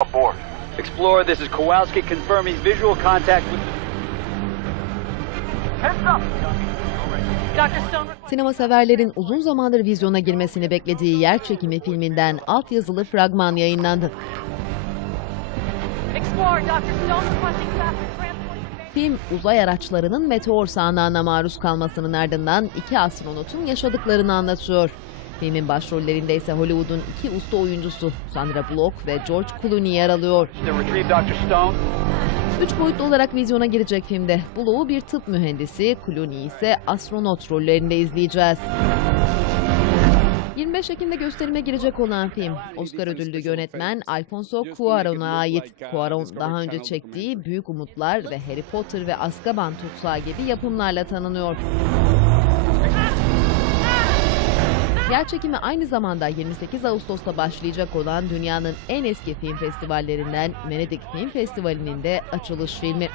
aboard. Explorer, this is Kowalski confirming visual contact with... Heads up! Dr. Stone, Sinema severlerin uzun zamandır vizyona girmesini beklediği yer çekimi filminden altyazılı fragman yayınlandı. Film uzay araçlarının meteor sağanağına maruz kalmasının ardından iki astronotun yaşadıklarını anlatıyor. Filmin başrollerinde ise Hollywood'un iki usta oyuncusu Sandra Bullock ve George Clooney yer alıyor. Üç boyutlu olarak vizyona girecek filmde Bullock'u bir tıp mühendisi, Clooney ise astronot rollerinde izleyeceğiz. 25 Ekim'de gösterime girecek olan film, Oscar ödüllü yönetmen Alfonso Cuarón'a ait. Cuarón daha önce çektiği Büyük Umutlar ve Harry Potter ve Azkaban Tutsağı gibi yapımlarla tanınıyor. Yer çekimi aynı zamanda 28 Ağustos'ta başlayacak olan dünyanın en eski film festivallerinden Venedik Film Festivali'nin de açılış filmi.